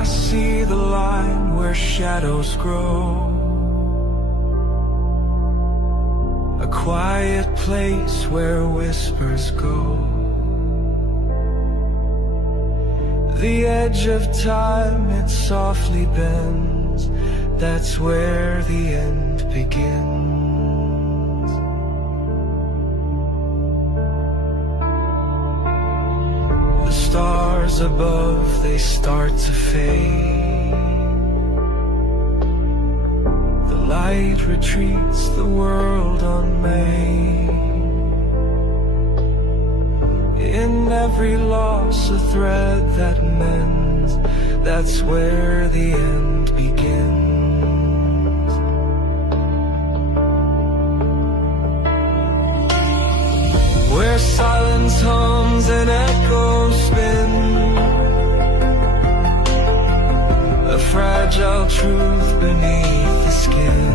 I see the line where shadows grow, a quiet place where whispers go. The edge of time, it softly bends, that's where the end begins. The stars above, they start to fade. The light retreats, the world unmade. In every loss, a thread that mends, that's where the end begins. Where silence hums and echoes spin, a fragile truth beneath the skin.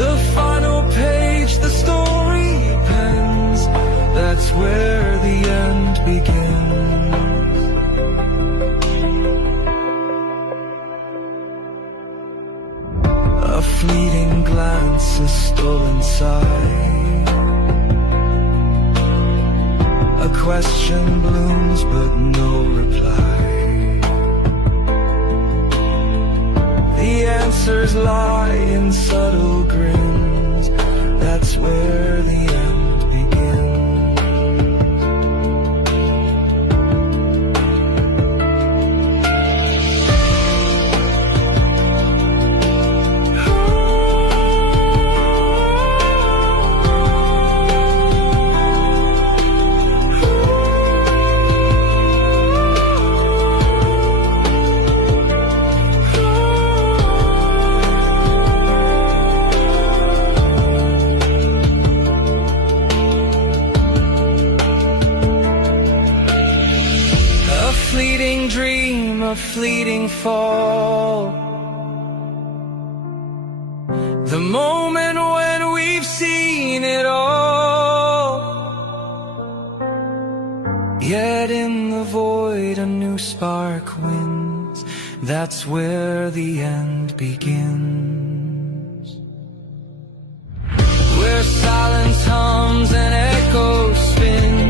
The final page, the story pens, that's where the end begins. A fleeting glance, a stolen sight, a question blooms but no reply. The answers lie in subtle grins, that's where the end begins. Fleeting dream, a fleeting fall, the moment when we've seen it all. Yet in the void a new spark wins, that's where the end begins. Where silence hums and echoes spin,